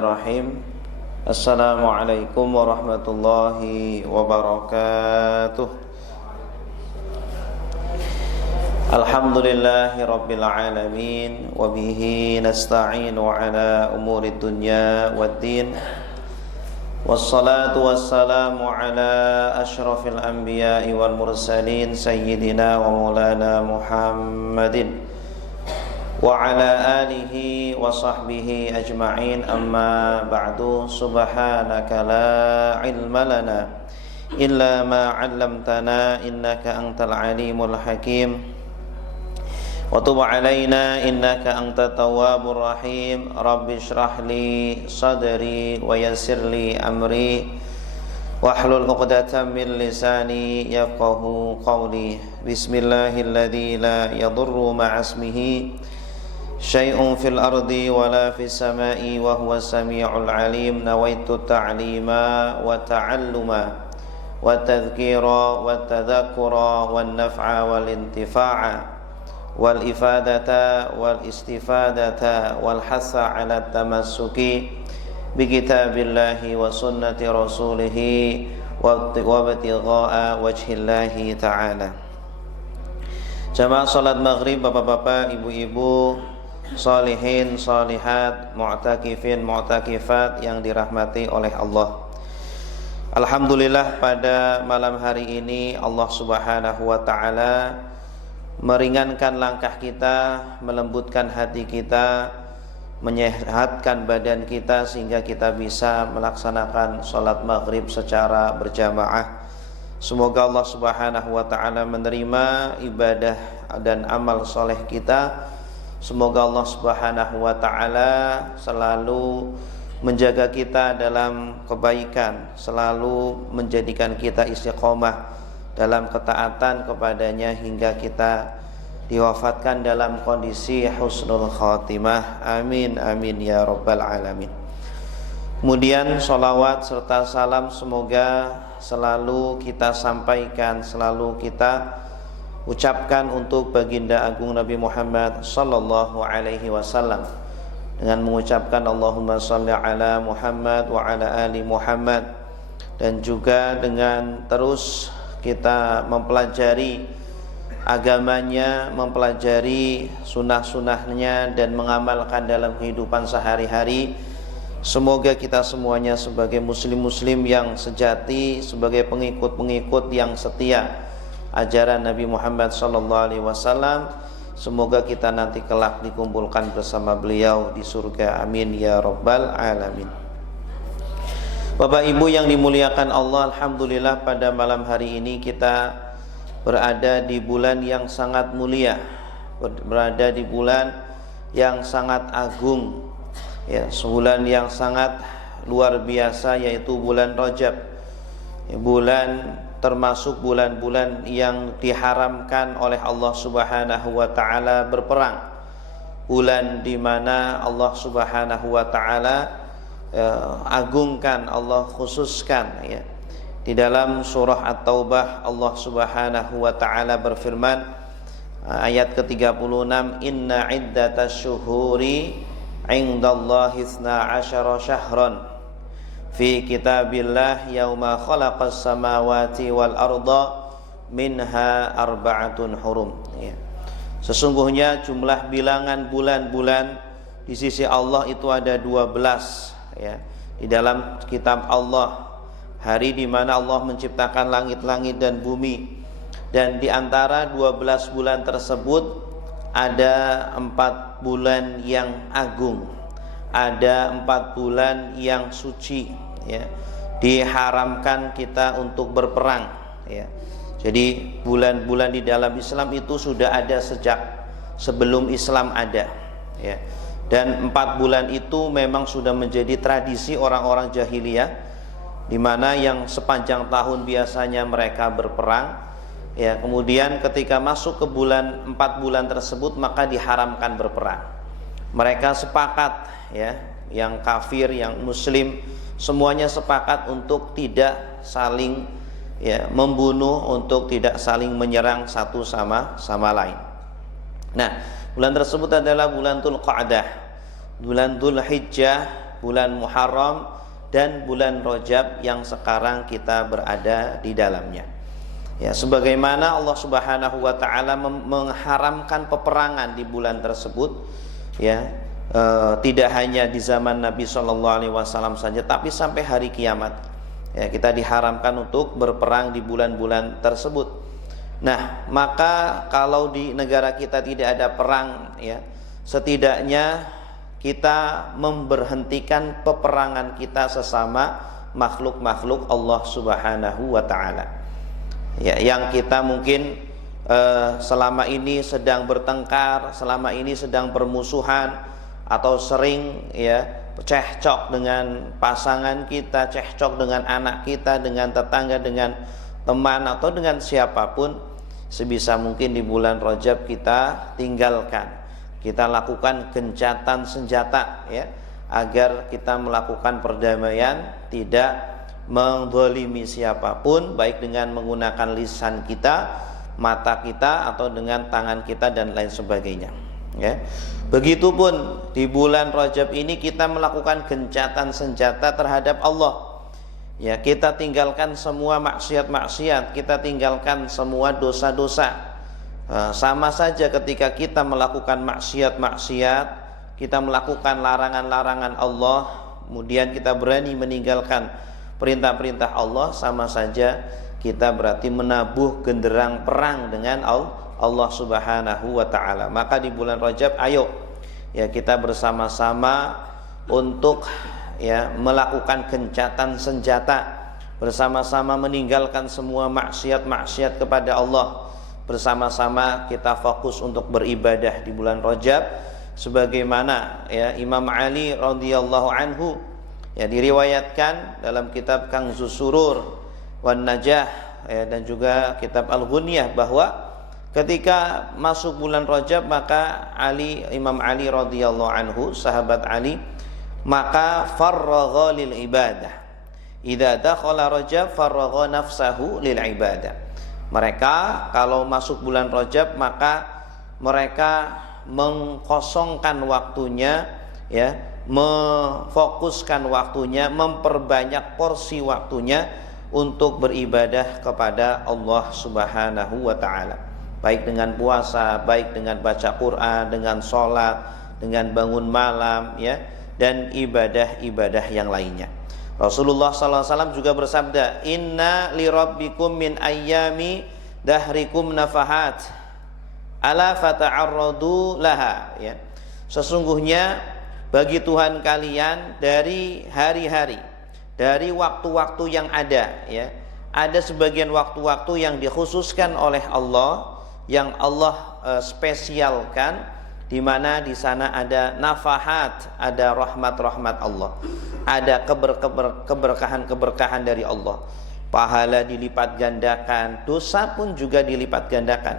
Bismillahirrahmanirrahim. Assalamualaikum warahmatullahi wabarakatuh. Alhamdulillahi rabbil alamin. Wabihi nasta'inu ala umurid dunya waddin. Wassalatu wassalamu ala ashrafil anbiya'i wal mursalin Sayyidina wa maulana Muhammadin wa ala alihi wa sahbihi ajma'in. Amma ba'du. Subhanaka la ilma lana illa ma 'allamtana innaka antal alimul hakim. Wa tub 'alaina innaka antat tawwabur rahim. Rabbi shrah li sadri wa yassir li amri wahlul 'uqdatam min lisani yafqahu qawli. Bismillahilladzi la yadurru ma'asmihi syai'un fil ardi wala fis sama'i wa huwas sami'ul 'alim. Nawaitu ta'lima wa ta'alluma wa tadhkira wa tadhakkura wan naf'a wal intifa'a wal ifadata wal istifadata wal hasa 'ala tamassuki bi kitabillahi wa sunnati rasulih wa ibtigha'a wajhillahi ta'ala. Jamaah salat maghrib, bapak-bapak, ibu-ibu, sholihin, sholihat, mu'takifin, mu'takifat yang dirahmati oleh Allah. Alhamdulillah, pada malam hari ini Allah subhanahu wa ta'ala meringankan langkah kita, melembutkan hati kita, menyehatkan badan kita sehingga kita bisa melaksanakan sholat maghrib secara berjamaah. Semoga Allah subhanahu wa ta'ala menerima ibadah dan amal soleh kita. Semoga Allah subhanahu wa ta'ala selalu menjaga kita dalam kebaikan, selalu menjadikan kita istiqomah dalam ketaatan kepadanya hingga kita diwafatkan dalam kondisi husnul khatimah. Amin amin ya rabbal alamin. Kemudian sholawat serta salam semoga selalu kita sampaikan, selalu kita ucapkan untuk baginda agung Nabi Muhammad sallallahu alaihi wasallam dengan mengucapkan Allahumma shalli ala Muhammad wa ala ali Muhammad, dan juga dengan terus kita mempelajari agamanya, mempelajari sunnah-sunnahnya dan mengamalkan dalam kehidupan sehari-hari. Semoga kita semuanya sebagai muslim-muslim yang sejati, sebagai pengikut-pengikut yang setia ajaran Nabi Muhammad SAW, semoga kita nanti kelak dikumpulkan bersama beliau di surga. Amin ya rabbal alamin. Bapak Ibu yang dimuliakan Allah, alhamdulillah pada malam hari ini kita berada di bulan yang sangat mulia, berada di bulan yang sangat agung, ya, sebulan yang sangat luar biasa, yaitu bulan Rajab, bulan termasuk bulan-bulan yang diharamkan oleh Allah subhanahu wa ta'ala berperang, bulan di mana Allah subhanahu wa ta'ala agungkan, Allah khususkan, ya. Di dalam surah At-Taubah Allah subhanahu wa ta'ala berfirman, ayat ke-36, inna iddatasy syuhuri indallahi 12 syahran fi kitabillah yauma khalaqas samawati wal arda minha arba'atun hurum, ya. Sesungguhnya jumlah bilangan bulan-bulan di sisi Allah itu ada 12, ya, di dalam kitab Allah, hari di mana Allah menciptakan langit-langit dan bumi. Dan di antara 12 bulan tersebut ada 4 bulan yang agung, ada 4 bulan yang suci, ya, diharamkan kita untuk berperang, ya. Jadi bulan-bulan di dalam Islam itu sudah ada sejak sebelum Islam ada, ya. Dan 4 bulan itu memang sudah menjadi tradisi orang-orang jahiliyah, di mana yang sepanjang tahun biasanya mereka berperang, ya. Kemudian ketika masuk ke 4 bulan tersebut maka diharamkan berperang. Mereka sepakat, ya, yang kafir, yang muslim, semuanya sepakat untuk tidak saling, ya, membunuh, untuk tidak saling menyerang satu sama lain. Nah, bulan tersebut adalah bulan Dzulqa'dah, bulan Dzulhijjah, bulan Muharram dan bulan Rajab yang sekarang kita berada di dalamnya. Ya, sebagaimana Allah Subhanahu wa taala mengharamkan peperangan di bulan tersebut, ya, tidak hanya di zaman Nabi Shallallahu alaihi wasallam saja, tapi sampai hari kiamat. Ya, kita diharamkan untuk berperang di bulan-bulan tersebut. Nah, maka kalau di negara kita tidak ada perang, ya, setidaknya kita memberhentikan peperangan kita sesama makhluk-makhluk Allah Subhanahu wa taala. Ya, yang kita mungkin selama ini sedang bertengkar, selama ini sedang bermusuhan, atau sering, ya, cekcok dengan pasangan kita, cekcok dengan anak kita, dengan tetangga, dengan teman, atau dengan siapapun, sebisa mungkin di bulan Rajab kita tinggalkan, kita lakukan gencatan senjata, ya, agar kita melakukan perdamaian, tidak menzalimi siapapun, baik dengan menggunakan lisan kita, mata kita, atau dengan tangan kita dan lain sebagainya. Ya, begitupun di bulan Rajab ini kita melakukan gencatan senjata terhadap Allah. Ya, kita tinggalkan semua maksiat-maksiat, kita tinggalkan semua dosa-dosa. Sama saja ketika kita melakukan maksiat-maksiat, kita melakukan larangan-larangan Allah, kemudian kita berani meninggalkan perintah-perintah Allah, sama saja kita berarti menabuh genderang perang dengan Allah Subhanahu wa taala. Maka di bulan Rajab, ayo, ya, kita bersama-sama untuk, ya, melakukan gencatan senjata, bersama-sama meninggalkan semua maksiat-maksiat kepada Allah, bersama-sama kita fokus untuk beribadah di bulan Rajab, sebagaimana, ya, Imam Ali radhiyallahu anhu, ya, diriwayatkan dalam kitab Kanzus Surur wan Najah, ya, dan juga kitab Al-Ghunyah, bahwa ketika masuk bulan Rajab, maka Imam Ali radhiyallahu anhu, sahabat Ali, maka farragha lil ibadah. Idza dakhala Rajab farragha nafsahu lil ibadah. Mereka kalau masuk bulan Rajab, maka mereka mengkosongkan waktunya, ya, memfokuskan waktunya, memperbanyak porsi waktunya untuk beribadah kepada Allah Subhanahu wa taala, baik dengan puasa, baik dengan baca Quran, dengan sholat, dengan bangun malam, ya, dan ibadah-ibadah yang lainnya. Rasulullah SAW juga bersabda, inna li rabbikum min ayyami dahrikum nafahat ala fata'arradu laha, ya, sesungguhnya bagi Tuhan kalian dari hari-hari, dari waktu-waktu yang ada, ya, ada sebagian waktu-waktu yang dikhususkan oleh Allah, yang Allah spesialkan, di mana di sana ada nafahat, ada rahmat-rahmat Allah, ada keberkahan-keberkahan dari Allah, pahala dilipat gandakan, dosa pun juga dilipat gandakan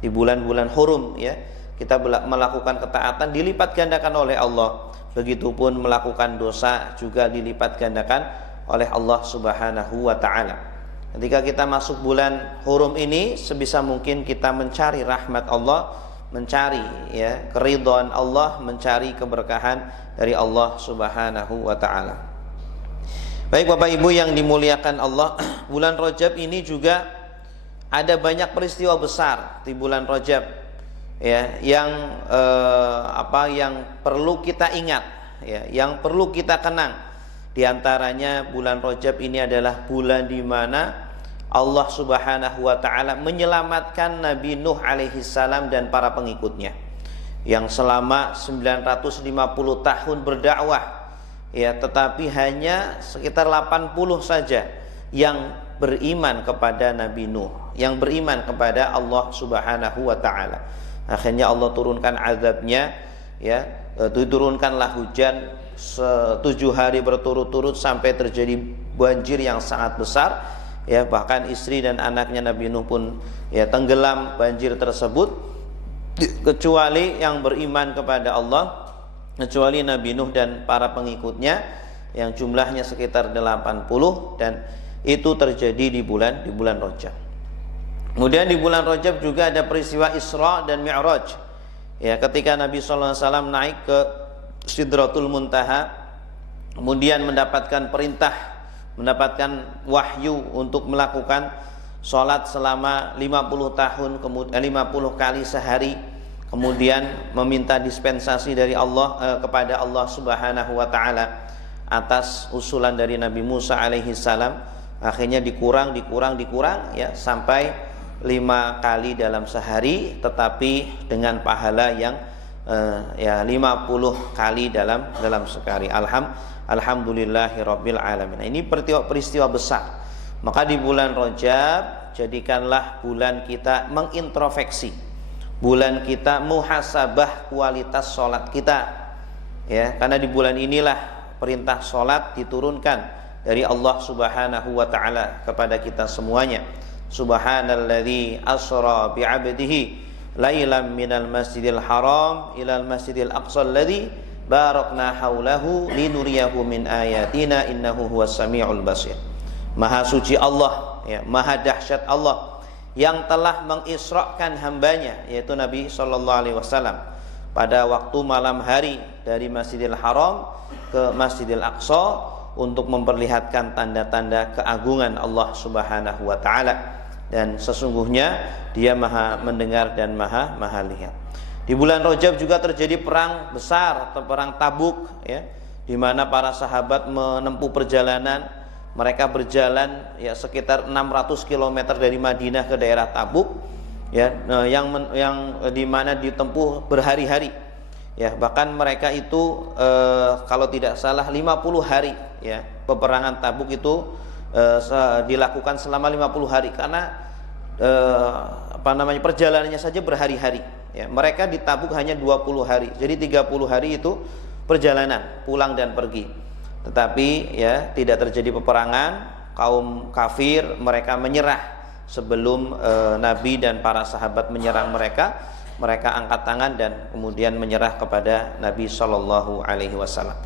di bulan-bulan hurum, ya, kita melakukan ketaatan dilipat gandakan oleh Allah, begitupun melakukan dosa juga dilipat gandakan oleh Allah Subhanahu wa taala. Ketika kita masuk bulan hurum ini, sebisa mungkin kita mencari rahmat Allah, mencari, ya, keridhaan Allah, mencari keberkahan dari Allah Subhanahu wa taala. Baik Bapak Ibu yang dimuliakan Allah, bulan Rajab ini juga ada banyak peristiwa besar di bulan Rajab, ya, yang yang perlu kita ingat, ya, yang perlu kita kenang. Di antaranya bulan Rajab ini adalah bulan di mana Allah Subhanahu wa taala menyelamatkan Nabi Nuh alaihi salam dan para pengikutnya yang selama 950 tahun berdakwah, ya, tetapi hanya sekitar 80 saja yang beriman kepada Nabi Nuh, yang beriman kepada Allah Subhanahu wa taala. Akhirnya Allah turunkan azabnya, ya, diturunkanlah hujan 7 hari berturut-turut sampai terjadi banjir yang sangat besar, ya, bahkan istri dan anaknya Nabi Nuh pun, ya, tenggelam banjir tersebut, kecuali yang beriman kepada Allah, kecuali Nabi Nuh dan para pengikutnya yang jumlahnya sekitar 80, dan itu terjadi di bulan Rajab. Kemudian di bulan Rajab juga ada peristiwa Isra dan Mi'raj, ya, ketika Nabi SAW naik ke Sidratul Muntaha, kemudian mendapatkan perintah, mendapatkan wahyu untuk melakukan sholat selama 50 tahun, 50 kali sehari, kemudian meminta dispensasi dari Allah kepada Allah Subhanahu wa taala atas usulan dari Nabi Musa alaihi salam. Akhirnya dikurang ya sampai 5 kali dalam sehari, tetapi dengan pahala yang 50 kali dalam sekali. Alhamdulillahirabbil alamin. Nah, ini peristiwa besar. Maka di bulan Rajab jadikanlah bulan kita mengintrospeksi, bulan kita muhasabah kualitas sholat kita, ya, karena di bulan inilah perintah sholat diturunkan dari Allah Subhanahu wa taala kepada kita semuanya. Subhanalladzi asra bi'abdihi lailan minal masjidil haram ilal masjidil aqsa alladzi barakna haulahu linuriyahu min ayatina innahu huwas samiul basir. Maha suci Allah, ya, maha dahsyat Allah yang telah mengisrakan hambanya, yaitu Nabi sallallahu alaihi wasallam, pada waktu malam hari dari Masjidil Haram ke Masjidil Aqsa untuk memperlihatkan tanda-tanda keagungan Allah Subhanahu wa taala. Dan sesungguhnya Dia maha mendengar dan maha lihat. Di bulan Rajab juga terjadi perang besar, perang Tabuk, ya, di mana para sahabat menempuh perjalanan. Mereka berjalan ya sekitar 600 km dari Madinah ke daerah Tabuk, ya, yang di mana ditempuh berhari-hari. Ya, bahkan mereka itu kalau tidak salah 50 hari, ya. Peperangan Tabuk itu dilakukan selama 50 hari karena perjalanannya saja berhari-hari, ya. Mereka di Tabuk hanya 20 hari. Jadi 30 hari itu perjalanan pulang dan pergi. Tetapi ya tidak terjadi peperangan. Kaum kafir mereka menyerah sebelum Nabi dan para sahabat menyerang mereka. Mereka angkat tangan dan kemudian menyerah kepada Nabi Shallallahu alaihi wasallam.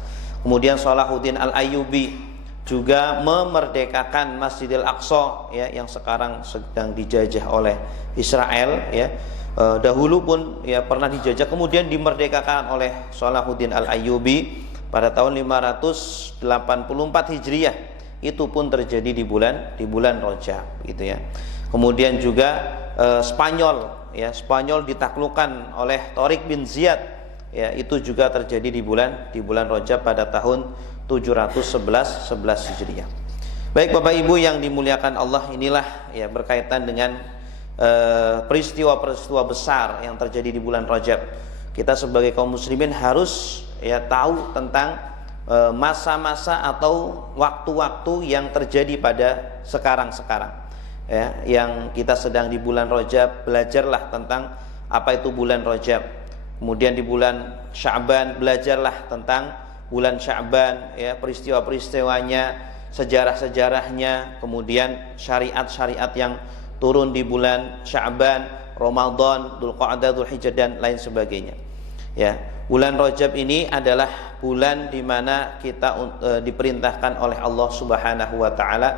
Kemudian Salahuddin Al-Ayyubi juga memerdekakan Masjidil Aqsa, ya, yang sekarang sedang dijajah oleh Israel, ya. Dahulu pun ya pernah dijajah, kemudian dimerdekakan oleh Salahuddin Al-Ayyubi pada tahun 584 Hijriah. Itu pun terjadi di bulan Rajab, gitu, ya. Kemudian juga Spanyol, ya, Spanyol ditaklukkan oleh Tariq bin Ziyad, ya, itu juga terjadi di bulan Rajab pada tahun 711 Hijriah. Baik Bapak Ibu yang dimuliakan Allah, inilah ya berkaitan dengan peristiwa-peristiwa besar yang terjadi di bulan Rajab. Kita sebagai kaum muslimin harus ya tahu tentang masa-masa atau waktu-waktu yang terjadi pada sekarang-sekarang, ya, yang kita sedang di bulan Rajab. Belajarlah tentang apa itu bulan Rajab. Kemudian di bulan Sya'ban belajarlah tentang bulan Sya'ban, ya, peristiwa-peristiwanya, sejarah-sejarahnya, kemudian syariat-syariat yang turun di bulan Sya'ban, Ramadan, Dzulqa'dah, Dzulhijjah dan lain sebagainya. Ya, bulan Rajab ini adalah bulan di mana kita diperintahkan oleh Allah Subhanahu wa taala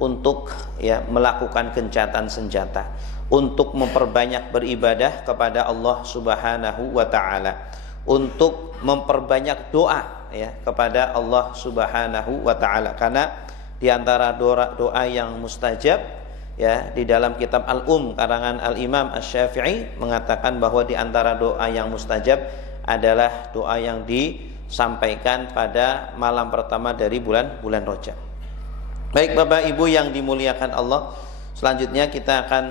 untuk ya melakukan gencatan senjata, untuk memperbanyak beribadah kepada Allah Subhanahu wa taala, untuk memperbanyak doa, ya, kepada Allah Subhanahu wa taala. Karena di antara doa yang mustajab, ya, di dalam kitab karangan Al-Imam Asy-Syafi'i mengatakan bahwa di antara doa yang mustajab adalah doa yang disampaikan pada malam pertama dari bulan Rajab. Baik Bapak Ibu yang dimuliakan Allah, selanjutnya kita akan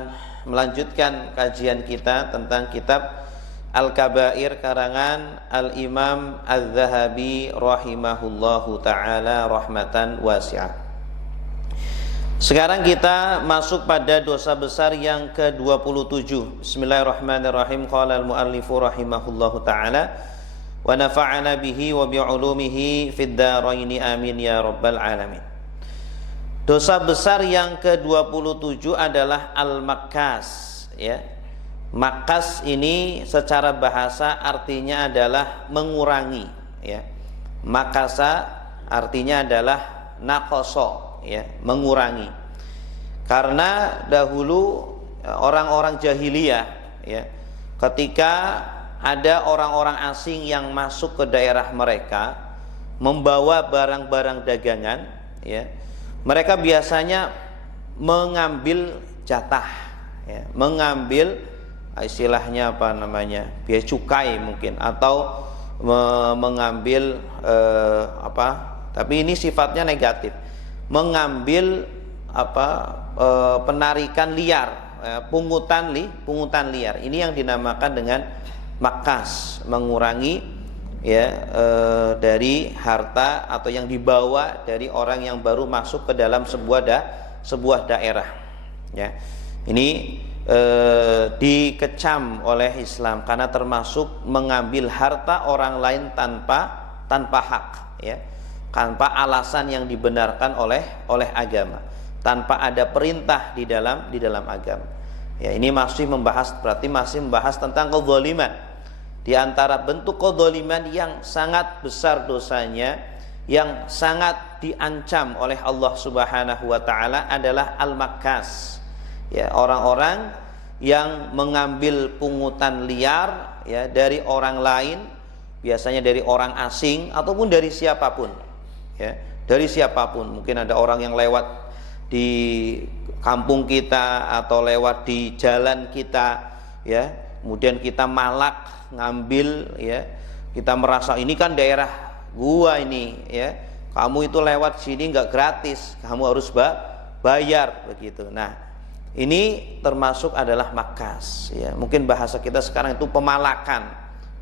melanjutkan kajian kita tentang kitab Al-Kabair karangan Al-Imam Al-Zahabi rahimahullahu ta'ala rahmatan wasi'ah. Sekarang kita masuk pada dosa besar yang ke-27. Bismillahirrahmanirrahim. Qala al-muallifu rahimahullahu ta'ala wa nafa'ana bihi wa bi'ulumihi fid dharaini amin ya rabbal alamin. Dosa besar yang ke-27 adalah al-makkas, ya. Makas ini secara bahasa artinya adalah mengurangi, ya. Makasa artinya adalah nakoso, ya, mengurangi. Karena dahulu orang-orang jahiliyah, ya, ketika ada orang-orang asing yang masuk ke daerah mereka, membawa barang-barang dagangan, ya, mereka biasanya mengambil jatah, ya, mengambil istilahnya apa namanya, biaya cukai mungkin, atau mengambil tapi ini sifatnya negatif, mengambil penarikan liar, pungutan liar. Ini yang dinamakan dengan makas, mengurangi, ya, dari harta atau yang dibawa dari orang yang baru masuk ke dalam sebuah daerah, ya. Ini dikecam oleh Islam karena termasuk mengambil harta orang lain tanpa hak, ya, tanpa alasan yang dibenarkan oleh agama, tanpa ada perintah di dalam agama. Ya, ini berarti masih membahas tentang kezaliman. Di antara bentuk kezaliman yang sangat besar dosanya, yang sangat diancam oleh Allah Subhanahu wa taala adalah al-makas. Ya, orang-orang yang mengambil pungutan liar, ya, dari orang lain, biasanya dari orang asing ataupun dari siapapun, ya, dari siapapun. Mungkin ada orang yang lewat di kampung kita atau lewat di jalan kita, ya, kemudian kita malak ngambil, ya, kita merasa ini kan daerah gua ini, ya, kamu itu lewat sini nggak gratis, kamu harus bayar, begitu. Nah, ini termasuk adalah makas, ya. Mungkin bahasa kita sekarang itu pemalakan,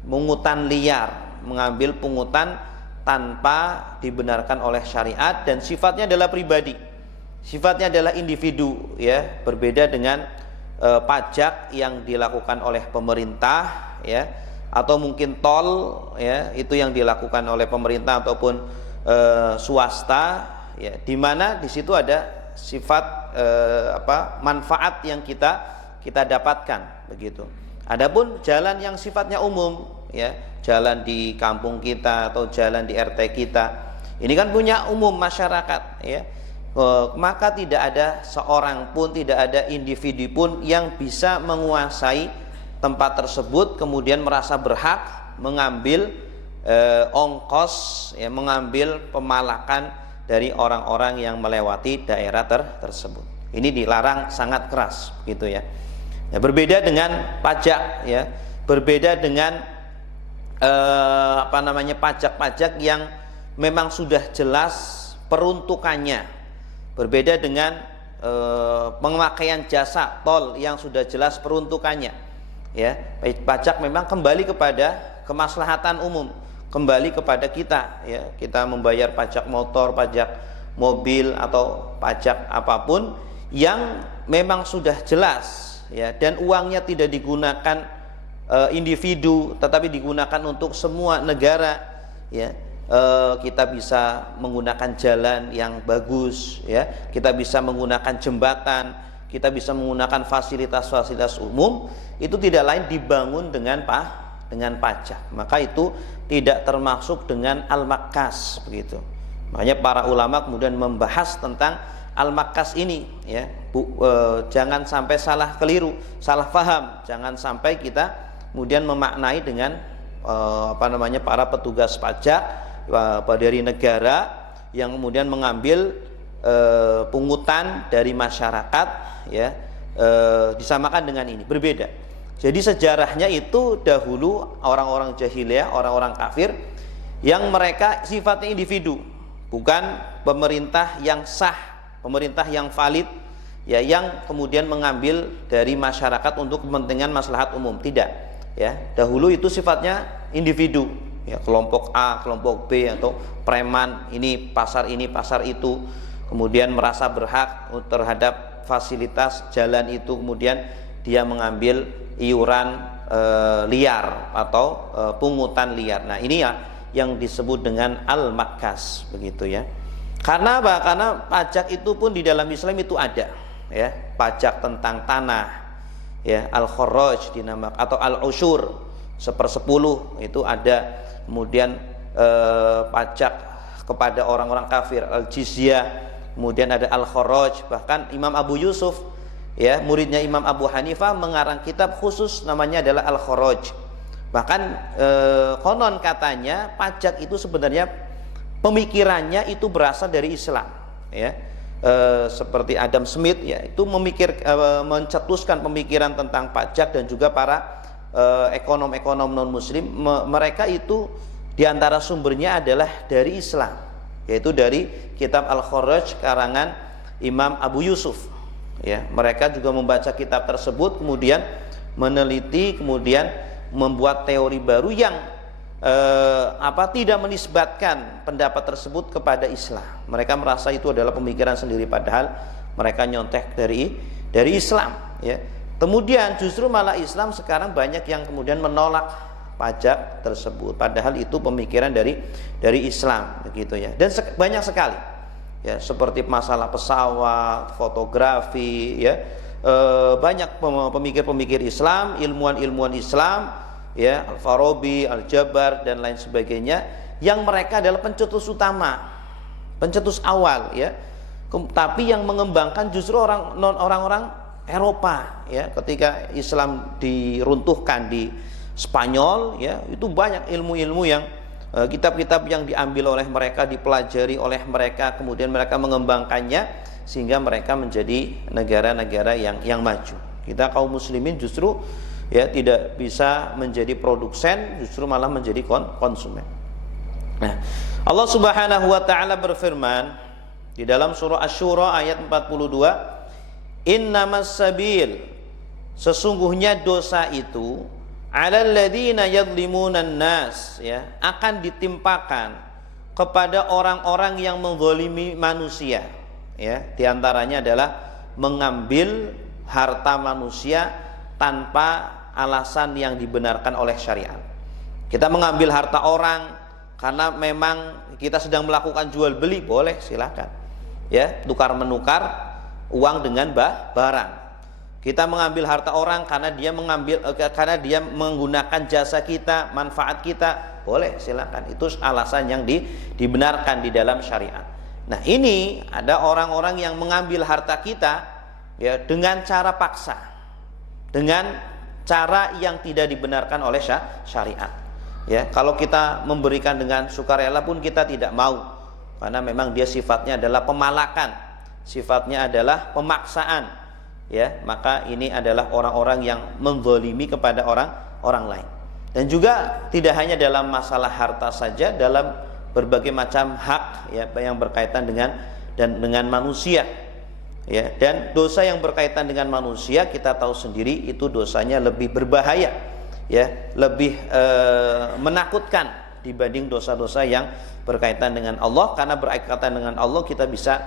pungutan liar, mengambil pungutan tanpa dibenarkan oleh syariat, dan sifatnya adalah pribadi, sifatnya adalah individu, ya. Berbeda dengan pajak yang dilakukan oleh pemerintah, ya, atau mungkin tol, ya, itu yang dilakukan oleh pemerintah ataupun swasta, ya, di mana di situ ada sifat manfaat yang kita dapatkan, begitu. Adapun jalan yang sifatnya umum, ya, jalan di kampung kita atau jalan di RT kita, ini kan punya umum masyarakat, ya. Maka tidak ada seorang pun, tidak ada individu pun yang bisa menguasai tempat tersebut kemudian merasa berhak mengambil ongkos, ya, mengambil pemalakan dari orang-orang yang melewati daerah tersebut. Ini dilarang sangat keras, gitu, ya. Ya, berbeda dengan pajak, ya, berbeda dengan pajak-pajak yang memang sudah jelas peruntukannya, berbeda dengan pemakaian jasa tol yang sudah jelas peruntukannya, ya. Pajak memang kembali kepada kemaslahatan umum, kembali kepada kita, ya. Kita membayar pajak motor, pajak mobil, atau pajak apapun yang memang sudah jelas, ya, dan uangnya tidak digunakan individu tetapi digunakan untuk semua negara, ya. Kita bisa menggunakan jalan yang bagus, ya, kita bisa menggunakan jembatan, kita bisa menggunakan fasilitas-fasilitas umum, itu tidak lain dibangun dengan pajak, maka itu tidak termasuk dengan al-makas, begitu. Makanya para ulama kemudian membahas tentang al-makas ini, ya. Jangan sampai salah keliru, salah paham, jangan sampai kita kemudian memaknai dengan para petugas pajak dari negara yang kemudian mengambil pungutan dari masyarakat, ya, disamakan dengan ini, berbeda. Jadi sejarahnya itu dahulu orang-orang jahiliyah, orang-orang kafir yang mereka sifatnya individu, bukan pemerintah yang sah, pemerintah yang valid, ya, yang kemudian mengambil dari masyarakat untuk kepentingan maslahat umum, tidak, ya. Dahulu itu sifatnya individu, ya, kelompok A, kelompok B, atau preman, ini pasar itu, kemudian merasa berhak terhadap fasilitas jalan itu, kemudian dia mengambil iuran liar atau pungutan liar. Nah, ini, ya, yang disebut dengan al-makas, begitu, ya. Karena apa? Karena pajak itu pun di dalam Islam itu ada, ya, pajak tentang tanah, ya, al-kharaj dinamakan, atau al-usyur, 1/10 itu ada. Kemudian pajak kepada orang-orang kafir, al-jizyah, kemudian ada al-kharaj. Bahkan Imam Abu Yusuf, ya, muridnya Imam Abu Hanifah, mengarang kitab khusus namanya adalah al-kharaj. Bahkan konon katanya pajak itu sebenarnya pemikirannya itu berasal dari Islam, ya. Seperti Adam Smith, ya, itu mencetuskan pemikiran tentang pajak, dan juga para ekonom-ekonom non muslim, mereka itu diantara sumbernya adalah dari Islam, yaitu dari kitab Al-Kharaj karangan Imam Abu Yusuf, ya. Mereka juga membaca kitab tersebut, kemudian meneliti, kemudian membuat teori baru yang tidak menisbatkan pendapat tersebut kepada Islam. Mereka merasa itu adalah pemikiran sendiri, padahal mereka nyontek dari Islam, ya. Kemudian justru malah Islam sekarang banyak yang kemudian menolak pajak tersebut, padahal itu pemikiran dari Islam, begitu, ya. Dan banyak sekali, ya, seperti masalah pesawat, fotografi, ya, banyak pemikir-pemikir Islam, ilmuwan-ilmuwan Islam, ya, Al-Farabi, Al-Jabar, dan lain sebagainya, yang mereka adalah pencetus utama, pencetus awal, ya. Tapi yang mengembangkan justru orang-orang Eropa, ya. Ketika Islam diruntuhkan di Spanyol, ya, itu banyak ilmu-ilmu yang kitab-kitab yang diambil oleh mereka, dipelajari oleh mereka, kemudian mereka mengembangkannya sehingga mereka menjadi negara-negara yang maju. Kita kaum muslimin justru, ya, tidak bisa menjadi produsen, justru malah menjadi konsumen. Nah, Allah Subhanahu wa taala berfirman di dalam surah Asy-Syura ayat 42, "Innamas sabil", sesungguhnya dosa itu, "'alal ladzina yadhlimunan nas", ya, akan ditimpakan kepada orang-orang yang menzalimi manusia, ya. Di antaranya adalah mengambil harta manusia tanpa alasan yang dibenarkan oleh syariat. Kita mengambil harta orang karena memang kita sedang melakukan jual beli, boleh, silakan, ya, tukar menukar uang dengan barang. Kita mengambil harta orang karena dia menggunakan jasa kita, manfaat kita, boleh, silakan. Itu alasan yang dibenarkan di dalam syariat. Nah, ini ada orang-orang yang mengambil harta kita, ya, dengan cara paksa, dengan cara yang tidak dibenarkan oleh syariat, ya. Kalau kita memberikan dengan sukarela pun kita tidak mau, karena memang dia sifatnya adalah pemalakan, sifatnya adalah pemaksaan, ya. Maka ini adalah orang-orang yang menzalimi kepada orang lain. Dan juga tidak hanya dalam masalah harta saja, dalam berbagai macam hak, ya, yang berkaitan dengan manusia, ya. Dan dosa yang berkaitan dengan manusia kita tahu sendiri itu dosanya lebih berbahaya, ya, lebih menakutkan dibanding dosa-dosa yang berkaitan dengan Allah. Karena berkaitan dengan Allah kita bisa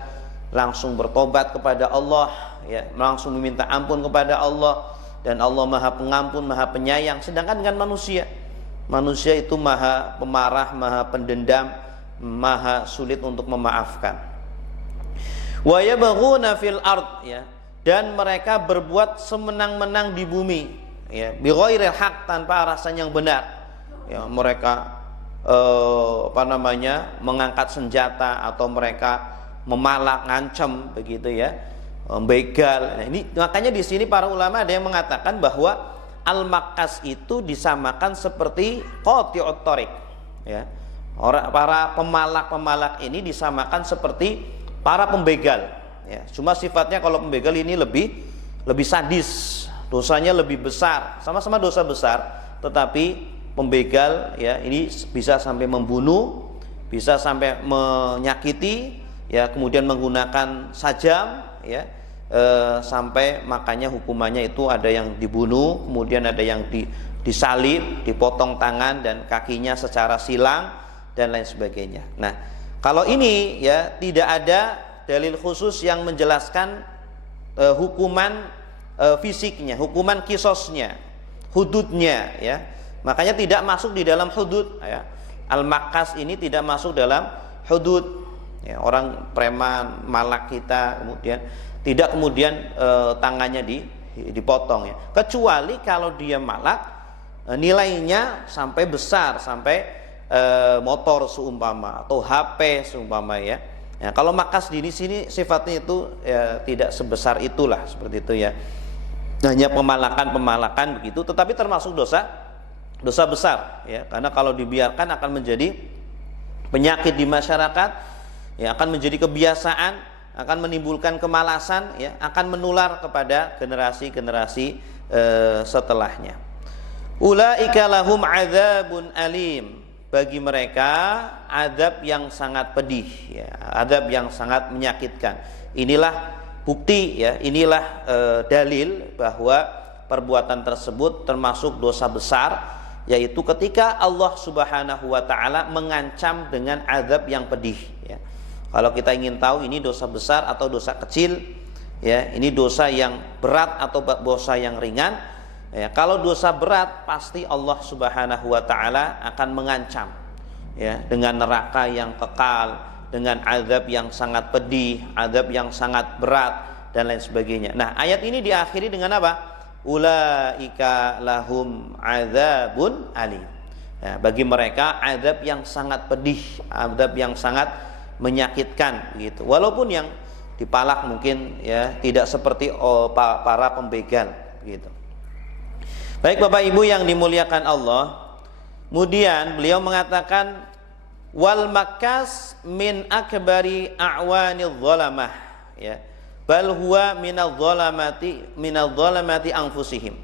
langsung bertobat kepada Allah, ya, langsung meminta ampun kepada Allah, dan Allah Maha Pengampun, Maha Penyayang. Sedangkan dengan manusia itu maha pemarah, maha pendendam, maha sulit untuk memaafkan. Wa yabghuna fil ard, ya, dan mereka berbuat semenang-menang di bumi, ya, bi ghairil haq, tanpa alasan yang benar, ya. Mereka mengangkat senjata, atau mereka memalak, ngancam, begitu, ya, begal. Nah, ini makanya di sini para ulama ada yang mengatakan bahwa al-makas itu disamakan seperti qati'ut thariq, ya. Para pemalak ini disamakan seperti para pembegal, ya. Cuma sifatnya kalau pembegal ini lebih sadis, dosanya lebih besar, sama-sama dosa besar, tetapi pembegal, ya, ini bisa sampai membunuh, bisa sampai menyakiti, ya, kemudian menggunakan sajam, ya, sampai makanya hukumannya itu ada yang dibunuh, kemudian ada yang disalib, dipotong tangan dan kakinya secara silang, dan lain sebagainya. Nah, kalau ini, ya, tidak ada dalil khusus yang menjelaskan hukuman fisiknya, hukuman kisosnya, hududnya, ya. Makanya tidak masuk di dalam hudud, ya. Al-makas ini tidak masuk dalam hudud, ya. Orang preman malak kita, kemudian tangannya dipotong, ya. Kecuali kalau dia malak, nilainya sampai besar, sampai motor seumpama, atau HP seumpama, ya. Ya, kalau makas di sini sifatnya itu, ya, tidak sebesar itulah, seperti itu, ya. Hanya pemalakan begitu, tetapi termasuk dosa besar, ya. Karena kalau dibiarkan akan menjadi penyakit di masyarakat, ya akan menjadi kebiasaan, akan menimbulkan kemalasan, ya akan menular kepada generasi-generasi setelahnya. Ulaika lahum adzabun alim, bagi mereka azab yang sangat pedih, ya, azab yang sangat menyakitkan. Inilah bukti, ya, inilah dalil bahwa perbuatan tersebut termasuk dosa besar, yaitu ketika Allah Subhanahu wa taala mengancam dengan azab yang pedih, ya. Kalau kita ingin tahu ini dosa besar atau dosa kecil, ya, ini dosa yang berat atau dosa yang ringan, ya, kalau dosa berat pasti Allah Subhanahu wa taala akan mengancam, ya, dengan neraka yang kekal, dengan azab yang sangat pedih, azab yang sangat berat dan lain sebagainya. Nah, ayat ini diakhiri dengan apa? Ulaika lahum adzabun alim. Ya, bagi mereka azab yang sangat pedih, azab yang sangat menyakitkan gitu. Walaupun yang dipalak mungkin, ya, tidak seperti para pembegal gitu. Baik Bapak Ibu yang dimuliakan Allah, kemudian beliau mengatakan wal makas min akbari a'wanil zalamah, ya, bal huwa minadh dhalamati anfusihim.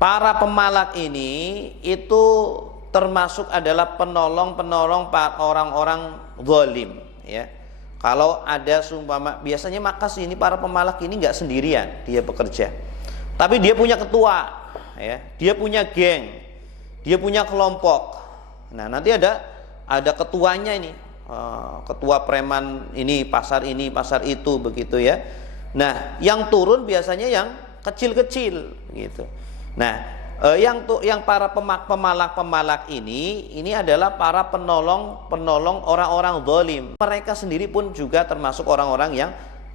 Para pemalak ini itu termasuk adalah penolong-penolong orang-orang zalim, ya. Kalau ada sumpama, biasanya makas ini para pemalak ini nggak sendirian dia bekerja, tapi dia punya ketua, ya, dia punya geng, dia punya kelompok. Nah, nanti ada ketuanya ini, ketua preman ini, pasar itu, begitu ya. Nah, yang turun biasanya yang kecil-kecil gitu. Nah, yang para pemalak ini adalah para penolong orang-orang zalim. Mereka sendiri pun juga termasuk orang-orang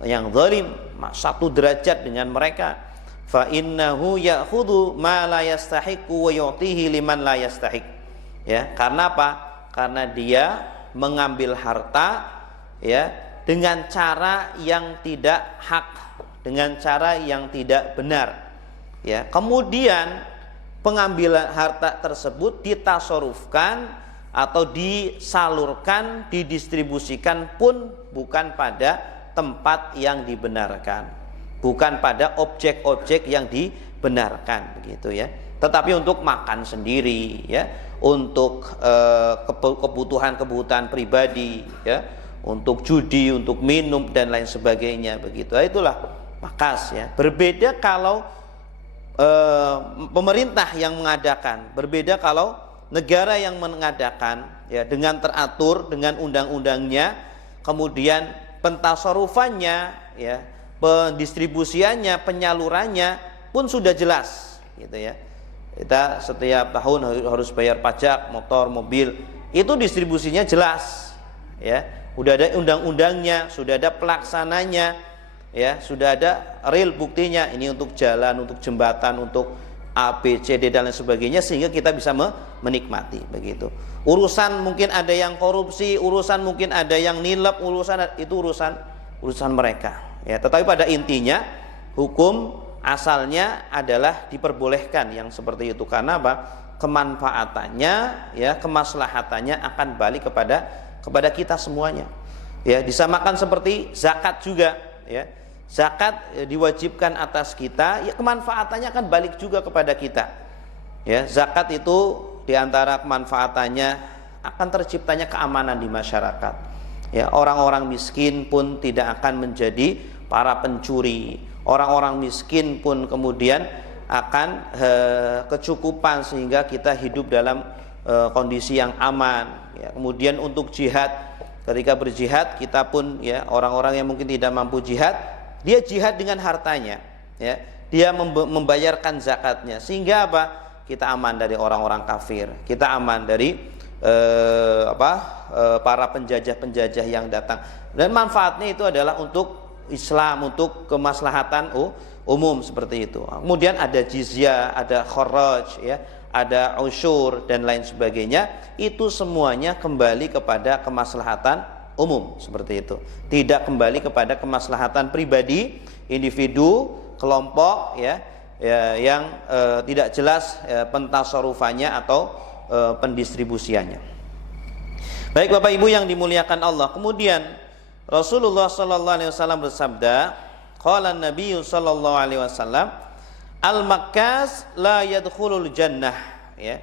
yang zalim, satu derajat dengan mereka. Fa innahu ya'khudhu ma la yastahiqu wa yu'tihi liman la yastahiq. Ya, karena apa? Karena dia mengambil harta, ya, dengan cara yang tidak hak, dengan cara yang tidak benar, ya. Kemudian pengambilan harta tersebut ditasarufkan atau disalurkan, didistribusikan pun bukan pada tempat yang dibenarkan, bukan pada objek-objek yang dibenarkan, begitu ya, tetapi untuk makan sendiri, ya, untuk kebutuhan pribadi, ya, untuk judi, untuk minum dan lain sebagainya, begitu. Itulah makas, ya. Berbeda kalau pemerintah yang mengadakan, berbeda kalau negara yang mengadakan, ya, dengan teratur, dengan undang-undangnya, kemudian pentasarufannya, ya, pendistribusiannya, penyalurannya pun sudah jelas, gitu ya. Kita setiap tahun harus bayar pajak motor, mobil, itu distribusinya jelas, ya. Udah ada undang-undangnya, sudah ada pelaksananya, ya, sudah ada real buktinya. Ini untuk jalan, untuk jembatan, untuk A, B, C, D dan lain sebagainya, sehingga kita bisa menikmati, begitu. Urusan mungkin ada yang korupsi, urusan mungkin ada yang nilep, itu urusan mereka, ya. Tetapi pada intinya hukum asalnya adalah diperbolehkan yang seperti itu. Karena apa? Kemanfaatannya, ya, kemaslahatannya akan balik kepada kita semuanya, ya. Disamakan seperti zakat juga, ya. Zakat diwajibkan atas kita, ya, kemanfaatannya akan balik juga kepada kita, ya. Zakat itu diantara kemanfaatannya akan terciptanya keamanan di masyarakat, ya. Orang-orang miskin pun tidak akan menjadi para pencuri. Orang-orang miskin pun kemudian akan kecukupan sehingga kita hidup dalam kondisi yang aman, ya. Kemudian untuk jihad, ketika berjihad kita pun, ya, orang-orang yang mungkin tidak mampu jihad, dia jihad dengan hartanya, ya. Dia membayarkan zakatnya, sehingga apa? Kita aman dari orang-orang kafir, kita aman dari para penjajah-penjajah yang datang. Dan manfaatnya itu adalah untuk Islam, untuk kemaslahatan umum seperti itu. Kemudian ada jizyah, ada kharaj, ya, ada usyur dan lain sebagainya. Itu semuanya kembali kepada kemaslahatan umum seperti itu. Tidak kembali kepada kemaslahatan pribadi, individu, kelompok, ya, yang tidak jelas pentasarufannya atau pendistribusiannya. Baik Bapak Ibu yang dimuliakan Allah, kemudian Rasulullah sallallahu alaihi wasallam bersabda, qala Nabi sallallahu alaihi wasallam, al-makkas la yadkhulul jannah, ya.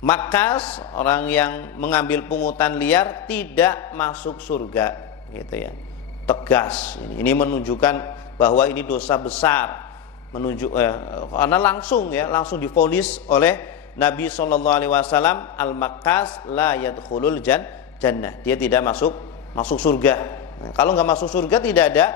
Makas, orang yang mengambil pungutan liar tidak masuk surga, gitu ya. Tegas. Ini menunjukkan bahwa ini dosa besar. Karena langsung divonis oleh Nabi sallallahu alaihi wasallam, al-makkas la yadkhulul jannah. Dia tidak masuk surga. Nah, kalau nggak masuk surga tidak ada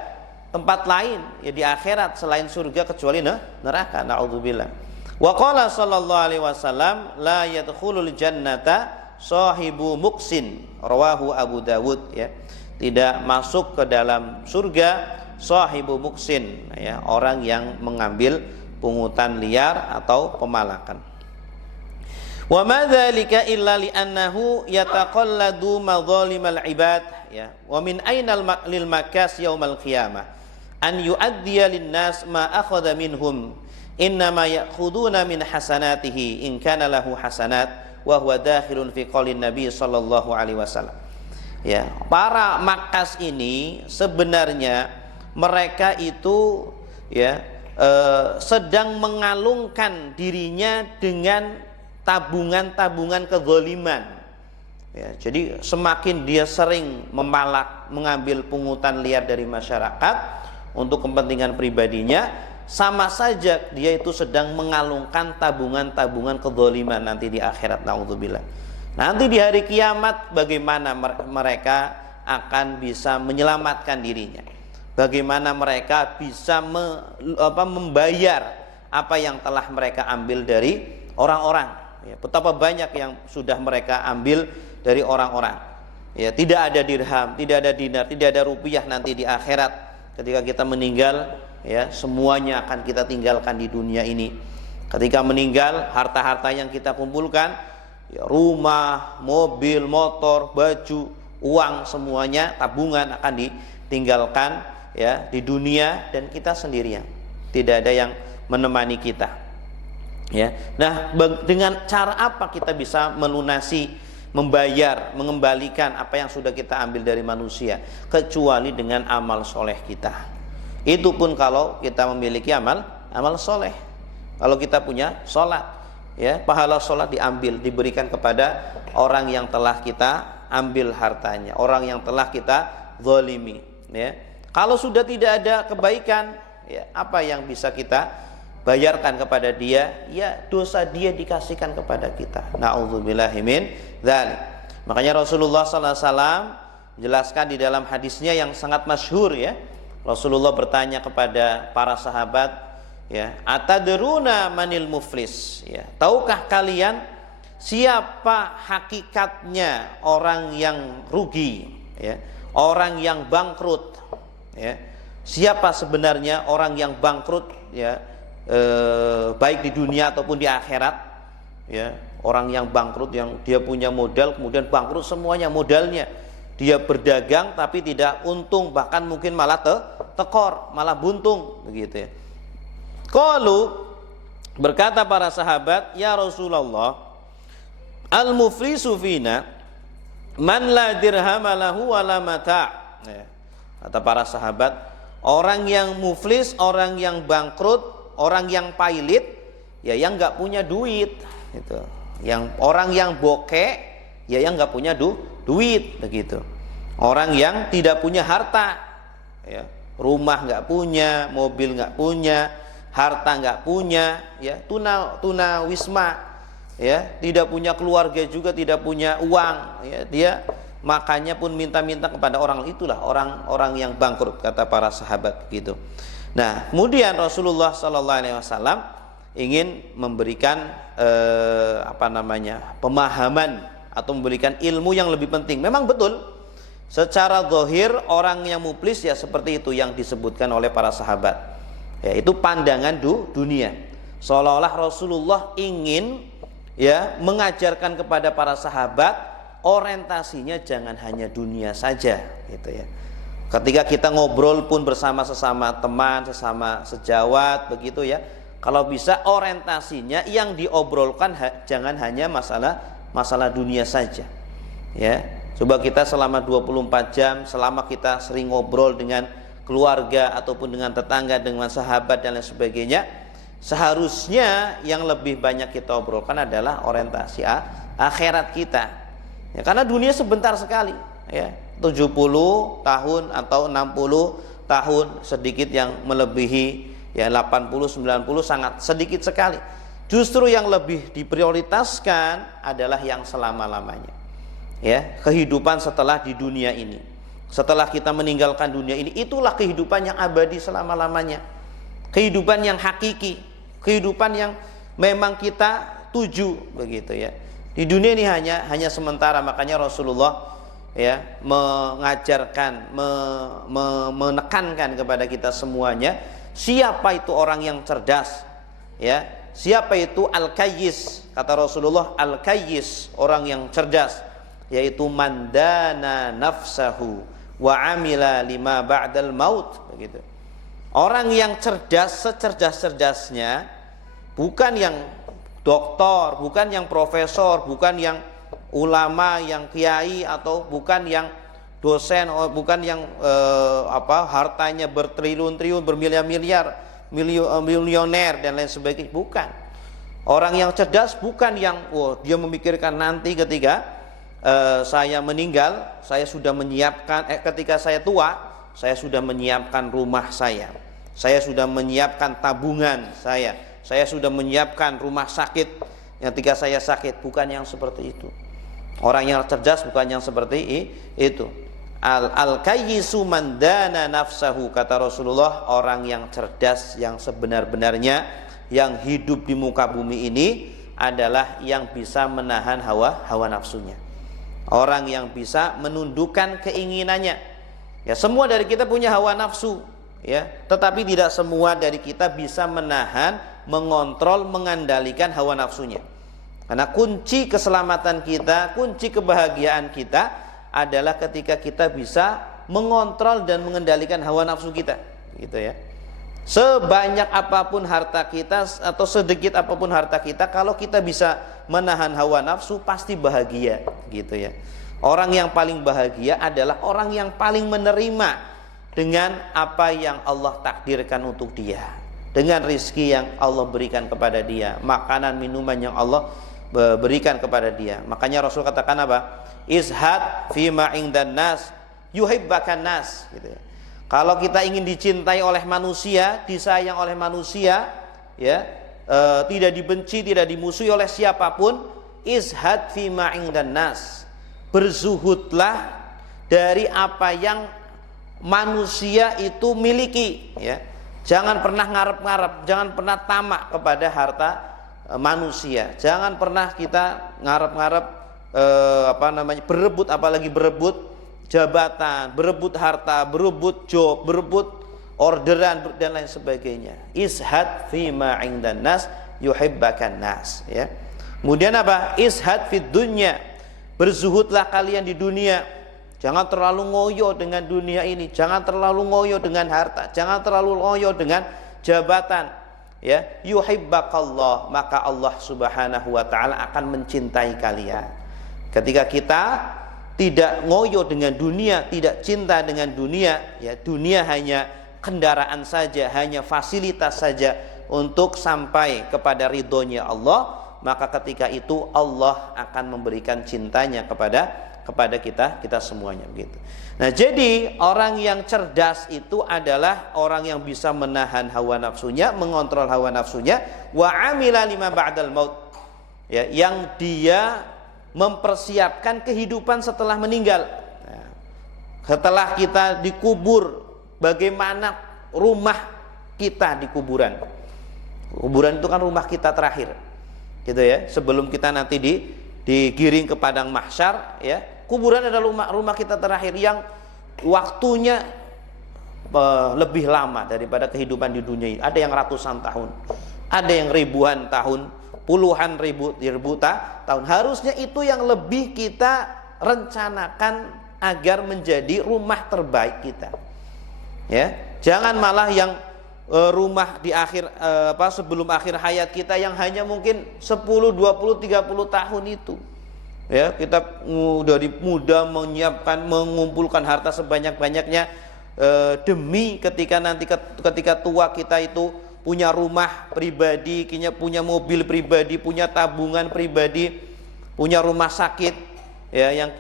tempat lain ya di akhirat selain surga kecuali neraka. Na'udzubillah. Wa qala sallallahu alaihi wasallam, la yadkhulul jannata sahibu muksin, rawahu Abu Dawud, ya. Tidak masuk ke dalam surga sahibu muksin, ya, orang yang mengambil pungutan liar atau pemalakan. Wa ma dzalika illa li annahu yataqalladu madhalimal ibad, ya. Wa min ainal lil makas yaumal qiyamah an yu'addiya lin nas ma akhadha minhum, innama ya'khuduna min hasanatihi in kana lahu hasanat wa huwa dakhilun fi qaulin nabi sallallahu alaihi wasallam. Ya, para makas ini sebenarnya mereka itu ya sedang mengalungkan dirinya dengan tabungan-tabungan kezaliman. Ya, jadi semakin dia sering memalak, mengambil pungutan liar dari masyarakat untuk kepentingan pribadinya, sama saja dia itu sedang mengalungkan tabungan-tabungan kezaliman nanti di akhirat. Na'udzubillah. Nanti di hari kiamat bagaimana mereka akan bisa menyelamatkan dirinya, bagaimana mereka bisa membayar apa yang telah mereka ambil dari orang-orang, ya, betapa banyak yang sudah mereka ambil dari orang-orang, ya. Tidak ada dirham, tidak ada dinar, tidak ada rupiah nanti di akhirat ketika kita meninggal, ya, semuanya akan kita tinggalkan di dunia ini. Ketika meninggal, harta-harta yang kita kumpulkan, ya, rumah, mobil, motor, baju, uang, semuanya tabungan akan ditinggalkan, ya, di dunia, dan kita sendirian. Tidak ada yang menemani kita, ya. Nah, dengan cara apa kita bisa melunasi, membayar, mengembalikan apa yang sudah kita ambil dari manusia, kecuali dengan amal soleh kita. Itu pun kalau kita memiliki amal soleh. Kalau kita punya sholat, ya, pahala sholat diambil, diberikan kepada orang yang telah kita ambil hartanya, orang yang telah kita zalimi, ya. Kalau sudah tidak ada kebaikan, ya, apa yang bisa kita bayarkan kepada dia? Ya, dosa dia dikasihkan kepada kita. Na'udzubillahi min dzalik. Makanya Rasulullah sallallahu alaihi wasallam menjelaskan di dalam hadisnya yang sangat masyhur, ya. Rasulullah bertanya kepada para sahabat, ya, atadruna manil muflis, ya, tahukah kalian siapa hakikatnya orang yang rugi, ya, orang yang bangkrut, ya. Siapa sebenarnya orang yang bangkrut, ya, baik di dunia ataupun di akhirat, ya. Orang yang bangkrut, yang dia punya modal kemudian bangkrut semuanya modalnya, dia berdagang tapi tidak untung, bahkan mungkin malah tekor, malah buntung, begitu, ya. Qalu, berkata para sahabat, ya Rasulullah, al-muflisu fina man la dirham lahu wa la mata'. Ya. Kata para sahabat, orang yang muflis, orang yang bangkrut, orang yang pailit, ya, yang nggak punya duit, gitu. Yang orang yang bokeh, ya, yang nggak punya duit, begitu. Orang yang tidak punya harta, ya, rumah nggak punya, mobil nggak punya, harta nggak punya, ya, tuna wisma, ya, tidak punya keluarga juga, tidak punya uang, ya, dia makannya pun minta-minta kepada orang. Itulah orang-orang yang bangkrut, kata para sahabat, gitu. Nah, kemudian Rasulullah sallallahu alaihi wasallam ingin memberikan pemahaman atau memberikan ilmu yang lebih penting. Memang betul, secara zahir orang yang muflis, ya, seperti itu yang disebutkan oleh para sahabat, ya, itu pandangan dunia. Seolah-olah Rasulullah ingin, ya, mengajarkan kepada para sahabat orientasinya jangan hanya dunia saja, gitu, ya. Ketika kita ngobrol pun bersama sesama teman, sesama sejawat, begitu, ya, kalau bisa orientasinya yang diobrolkan jangan hanya masalah dunia saja, ya. Coba kita selama 24 jam, selama kita sering ngobrol dengan keluarga ataupun dengan tetangga, dengan sahabat dan lain sebagainya, seharusnya yang lebih banyak kita obrolkan adalah orientasi akhirat kita. Ya, karena dunia sebentar sekali, ya. 70 tahun atau 60 tahun, sedikit yang melebihi, ya 80 90 sangat sedikit sekali. Justru yang lebih diprioritaskan adalah yang selama-lamanya. Ya, kehidupan setelah di dunia ini. Setelah kita meninggalkan dunia ini, itulah kehidupan yang abadi selama-lamanya. Kehidupan yang hakiki, kehidupan yang memang kita tuju, begitu ya. Di dunia ini hanya sementara, makanya Rasulullah ya mengajarkan, menekankan kepada kita semuanya, siapa itu orang yang cerdas, ya. Siapa itu al-kayyis? Kata Rasulullah, al-kayyis, orang yang cerdas, yaitu mandana nafsahu wa amila lima ba'dal maut, begitu. Orang yang cerdas, secerdas-cerdasnya, bukan yang doktor, bukan yang profesor, bukan yang ulama, yang kiai, atau bukan yang dosen, bukan yang hartanya bertriliun-triliun, bermiliar-miliar, milioner dan lain sebagainya. Bukan. Orang yang cerdas bukan yang dia memikirkan nanti ketika saya meninggal, saya sudah menyiapkan, ketika saya tua, saya sudah menyiapkan rumah saya sudah menyiapkan tabungan saya sudah menyiapkan rumah sakit ketika saya sakit. Bukan yang seperti itu. Orang yang cerdas bukan yang seperti itu. Al-kayyisu mandana nafsahu, kata Rasulullah, orang yang cerdas yang sebenar-benarnya yang hidup di muka bumi ini adalah yang bisa menahan hawa nafsunya. Orang yang bisa menundukkan keinginannya. Ya, semua dari kita punya hawa nafsu, ya, tetapi tidak semua dari kita bisa menahan, mengontrol, mengendalikan hawa nafsunya. Karena kunci keselamatan kita, kunci kebahagiaan kita adalah ketika kita bisa mengontrol dan mengendalikan hawa nafsu kita, gitu ya. Sebanyak apapun harta kita atau sedikit apapun harta kita, kalau kita bisa menahan hawa nafsu, pasti bahagia, gitu ya. Orang yang paling bahagia adalah orang yang paling menerima dengan apa yang Allah takdirkan untuk dia, dengan rizki yang Allah berikan kepada dia, makanan minuman yang Allah berikan kepada dia. Makanya Rasul katakan apa? Izhad fima indan nas yuhibbakan nas, gitu ya. Kalau kita ingin dicintai oleh manusia, disayang oleh manusia, ya, tidak dibenci, tidak dimusuhi oleh siapapun, izhad fima indan nas, berzuhudlah dari apa yang manusia itu miliki, ya. Jangan pernah ngarep-ngarep, jangan pernah tamak kepada harta manusia. Jangan pernah kita ngarep-ngarep berebut, apalagi berebut jabatan, berebut harta, berebut job, berebut orderan dan lain sebagainya. Izhad fima indan nas yuhibbakan nas, ya. Kemudian apa? Izhad fid dunya, berzuhudlah kalian di dunia. Jangan terlalu ngoyo dengan dunia ini, jangan terlalu ngoyo dengan harta, jangan terlalu ngoyo dengan jabatan, ya. Yuhibbakallah, maka Allah Subhanahu wa taala akan mencintai kalian. Ketika kita tidak ngoyo dengan dunia, tidak cinta dengan dunia, ya, dunia hanya kendaraan saja, hanya fasilitas saja untuk sampai kepada ridhonya Allah, maka ketika itu Allah akan memberikan cintanya kepada kita semuanya, begitu. Nah, jadi orang yang cerdas itu adalah orang yang bisa menahan hawa nafsunya, mengontrol hawa nafsunya, wa amila lima ba'dal maut, ya, yang dia mempersiapkan kehidupan setelah meninggal. Nah, setelah kita dikubur, bagaimana rumah kita di kuburan? Kuburan itu kan rumah kita terakhir, gitu ya. Sebelum kita nanti digiring ke padang mahsyar, ya, kuburan adalah rumah kita terakhir yang waktunya lebih lama daripada kehidupan di dunia ini. Ada yang ratusan tahun, ada yang ribuan tahun, puluhan ribu tahun. Harusnya itu yang lebih kita rencanakan agar menjadi rumah terbaik kita, ya. Jangan malah yang rumah di akhir sebelum akhir hayat kita yang hanya mungkin 10, 20, 30 tahun itu. Ya, kita dari muda menyiapkan, mengumpulkan harta sebanyak-banyaknya demi ketika nanti ketika tua kita itu punya rumah pribadi, punya mobil pribadi, punya tabungan pribadi, punya rumah sakit ya yang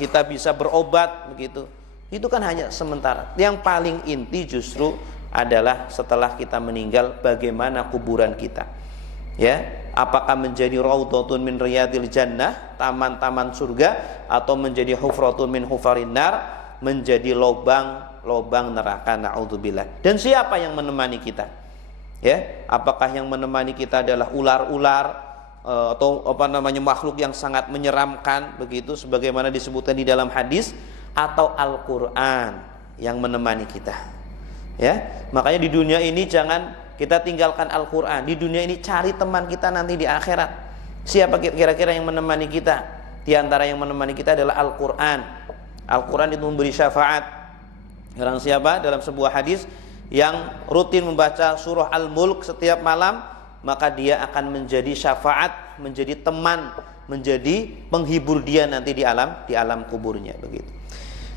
kita bisa berobat begitu. Itu kan hanya sementara. Yang paling inti justru adalah setelah kita meninggal bagaimana kuburan kita. Ya, apakah menjadi raudhatun min riyadil jannah, taman-taman surga, atau menjadi hufratun min hufarin nar, menjadi lobang neraka, naudzubillah. Dan siapa yang menemani kita? Ya, apakah yang menemani kita adalah ular-ular atau makhluk yang sangat menyeramkan begitu sebagaimana disebutkan di dalam hadis, atau Al-Qur'an yang menemani kita? Ya, makanya di dunia ini jangan kita tinggalkan Al-Quran. Di dunia ini cari teman kita nanti di akhirat. Siapa kira-kira yang menemani kita? Di antara yang menemani kita adalah Al-Quran. Al-Quran itu memberi syafaat. Orang siapa dalam sebuah hadis yang rutin membaca surah Al-Mulk setiap malam, maka dia akan menjadi syafaat, menjadi teman, menjadi penghibur dia nanti di alam kuburnya begitu.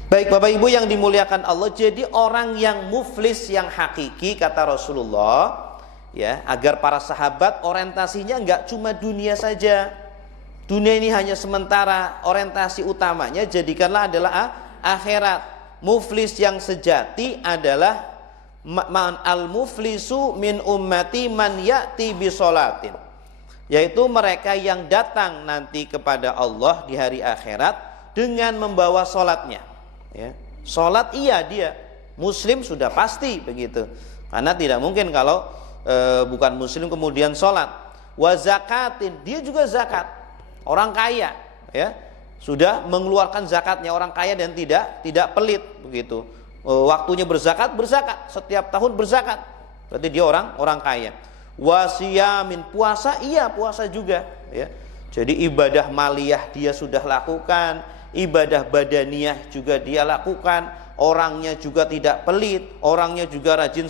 Baik Bapak Ibu yang dimuliakan Allah, jadi orang yang muflis yang hakiki kata Rasulullah ya, agar para sahabat orientasinya enggak cuma dunia saja. Dunia ini hanya sementara, orientasi utamanya jadikanlah adalah akhirat. Muflis yang sejati adalah man al-muflisu min ummati man ya'ti bi sholatin, yaitu mereka yang datang nanti kepada Allah di hari akhirat dengan membawa sholatnya. Ya, sholat iya dia muslim sudah pasti begitu, karena tidak mungkin kalau bukan muslim kemudian sholat. Wa zakatin, dia juga zakat, orang kaya ya, sudah mengeluarkan zakatnya, orang kaya dan tidak pelit begitu. Waktunya berzakat setiap tahun berzakat, berarti dia orang kaya. Wa siyamin, puasa iya puasa juga ya, jadi ibadah maliyah dia sudah lakukan, ibadah badaniyah juga dia lakukan, orangnya juga tidak pelit, orangnya juga rajin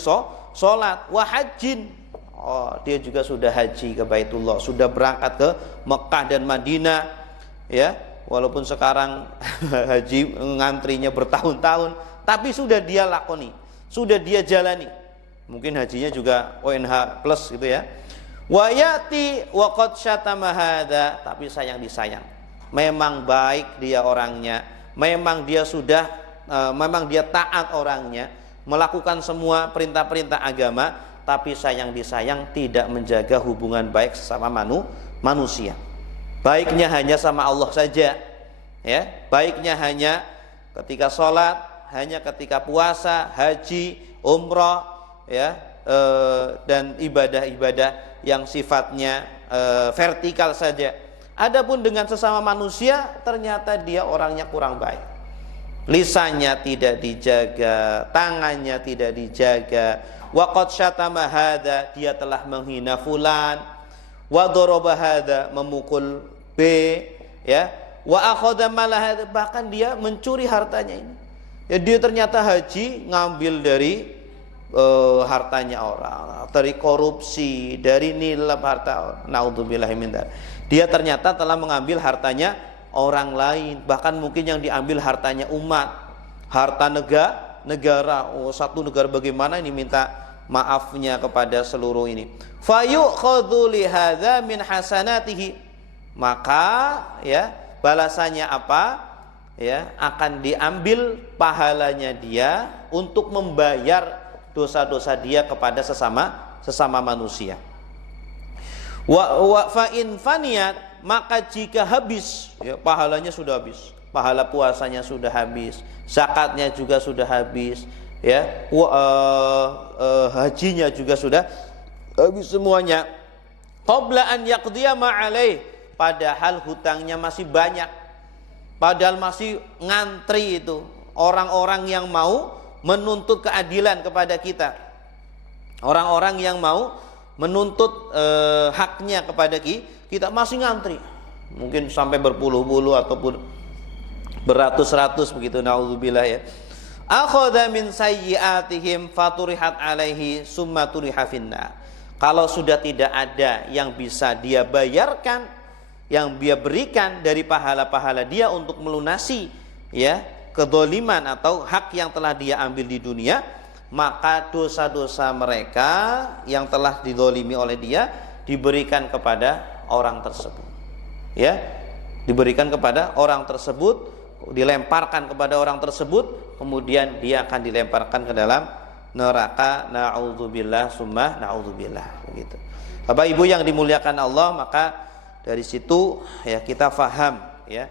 sholat. Wa hajjin, dia juga sudah haji ke Baitullah, sudah berangkat ke Mekah dan Madinah ya, walaupun sekarang haji ngantrinya bertahun-tahun, tapi sudah dia lakoni, sudah dia jalani. Mungkin hajinya juga ONH plus gitu ya. Wa yati wa qad syatama hadza, tapi sayang disayang. Memang baik dia orangnya, memang dia sudah memang dia taat orangnya, melakukan semua perintah-perintah agama, tapi sayang disayang tidak menjaga hubungan baik sesama manusia. Baiknya hanya sama Allah saja ya, baiknya hanya ketika sholat, hanya ketika puasa, haji, umrah ya, dan ibadah-ibadah yang sifatnya vertikal saja. Adapun dengan sesama manusia ternyata dia orangnya kurang baik, lisannya tidak dijaga, tangannya tidak dijaga. Wa qad syatama hadza, dia telah menghina fulan. Wa daraba hadza, memukul B ya. Wa akhadha mal hadza, bahkan dia mencuri hartanya ini ya. Dia ternyata haji ngambil dari hartanya orang, dari korupsi, dari nilai harta, naudzubillahi min dzalik. Dia ternyata telah mengambil hartanya orang lain, bahkan mungkin yang diambil hartanya umat, harta negara. Satu negara bagaimana ini minta maafnya kepada seluruh ini. Fayukhadhu li hadza min hasanatihi, maka ya balasannya apa? Ya, akan diambil pahalanya dia untuk membayar dosa-dosa dia kepada sesama manusia. Wa fa in faniyat, maka jika habis ya, pahalanya sudah habis, pahala puasanya sudah habis, zakatnya juga sudah habis ya, hajinya juga sudah habis semuanya. Qabla an yaqdiya ma alaih, padahal hutangnya masih banyak, padahal masih ngantri itu orang-orang yang mau menuntut keadilan kepada kita, orang-orang yang mau menuntut haknya kepada kita masih ngantri, mungkin sampai berpuluh-puluh ataupun beratus-ratus begitu, naudzubillah ya. Akhadha min sayyi'atihim faturihat alaihi summa turiha finnar. Kalau sudah tidak ada yang bisa dia bayarkan yang dia berikan dari pahala-pahala dia untuk melunasi ya kedzaliman atau hak yang telah dia ambil di dunia, maka dosa-dosa mereka yang telah dizalimi oleh dia diberikan kepada orang tersebut. Ya, diberikan kepada orang tersebut, dilemparkan kepada orang tersebut, kemudian dia akan dilemparkan ke dalam neraka, naudzubillah summa naudzubillah, begitu. Bapak Ibu yang dimuliakan Allah, maka dari situ ya kita faham ya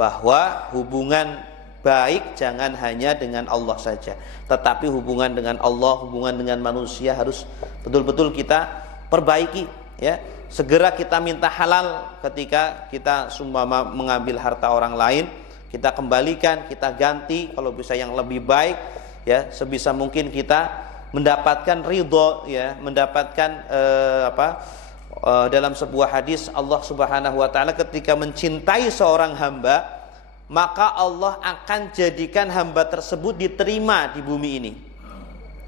bahwa hubungan baik jangan hanya dengan Allah saja, tetapi hubungan dengan Allah, hubungan dengan manusia harus betul-betul kita perbaiki ya. Segera kita minta halal ketika kita sumpah mengambil harta orang lain, kita kembalikan, kita ganti kalau bisa yang lebih baik ya, sebisa mungkin kita mendapatkan ridho ya, mendapatkan dalam sebuah hadis Allah Subhanahu wa taala ketika mencintai seorang hamba, maka Allah akan jadikan hamba tersebut diterima di bumi ini.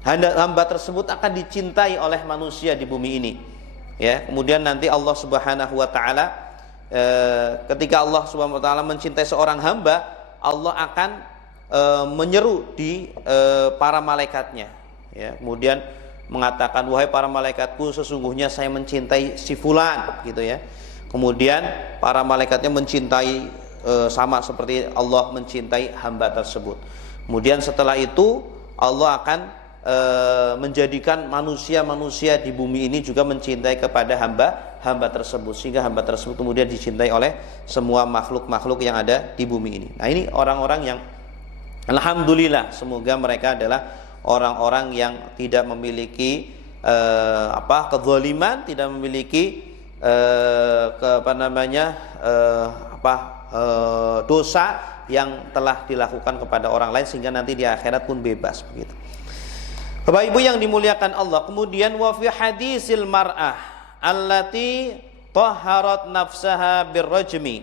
Hamba tersebut akan dicintai oleh manusia di bumi ini. Ya, kemudian nanti Allah Subhanahu wa taala ketika Allah Subhanahu wa taala mencintai seorang hamba, Allah akan menyeru di para malaikatnya. Ya, kemudian mengatakan, wahai para malaikatku, sesungguhnya saya mencintai si fulan, gitu ya. Kemudian para malaikatnya mencintai sama seperti Allah mencintai hamba tersebut. Kemudian setelah itu Allah akan menjadikan manusia-manusia di bumi ini juga mencintai kepada hamba tersebut, sehingga hamba tersebut kemudian dicintai oleh semua makhluk-makhluk yang ada di bumi ini. Nah, ini orang-orang yang alhamdulillah, semoga mereka adalah orang-orang yang tidak memiliki kezaliman, tidak memiliki dosa yang telah dilakukan kepada orang lain, sehingga nanti di akhirat pun bebas, begitu. Bapak Ibu yang dimuliakan Allah, kemudian wa fi hadisil mar'ah allati tahharat nafsaha birrajmi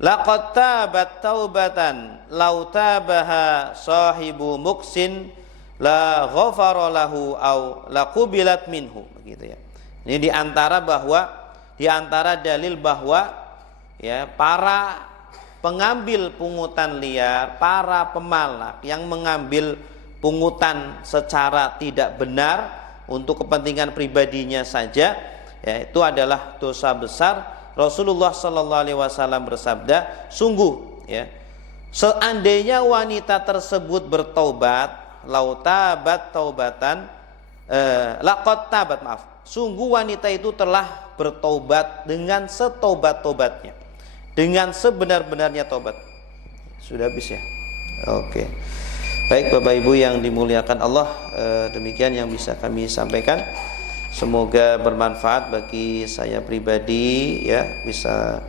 laqad tabat taubatan law tabaha sahibu muksin la ghafara lahu au la qubilat minhu, begitu ya. Ini diantara dalil bahwa ya para pengambil pungutan liar, para pemalak yang mengambil pungutan secara tidak benar untuk kepentingan pribadinya saja, ya, itu adalah dosa besar. Rasulullah sallallahu alaihi wasallam bersabda, sungguh ya, seandainya wanita tersebut bertaubat, lau tabat taubatan laqad tabat, maaf, sungguh wanita itu telah bertaubat dengan setobat-tobatnya, dengan sebenar-benarnya taubat. Sudah habis ya? Oke. Baik Bapak Ibu yang dimuliakan Allah, demikian yang bisa kami sampaikan. Semoga bermanfaat bagi saya pribadi ya, bisa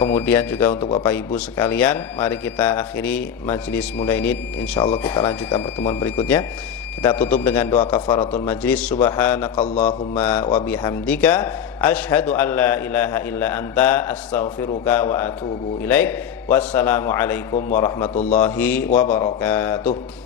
kemudian juga untuk Bapak Ibu sekalian. Mari kita akhiri majelis mulai ini, insyaallah kita lanjutkan pertemuan berikutnya. Kita tutup dengan doa kafaratul majlis. Subhanakallahumma wa bihamdika asyhadu an la ilaha illa anta astaghfiruka wa atubu ilaik. Wassalamualaikum warahmatullahi wabarakatuh.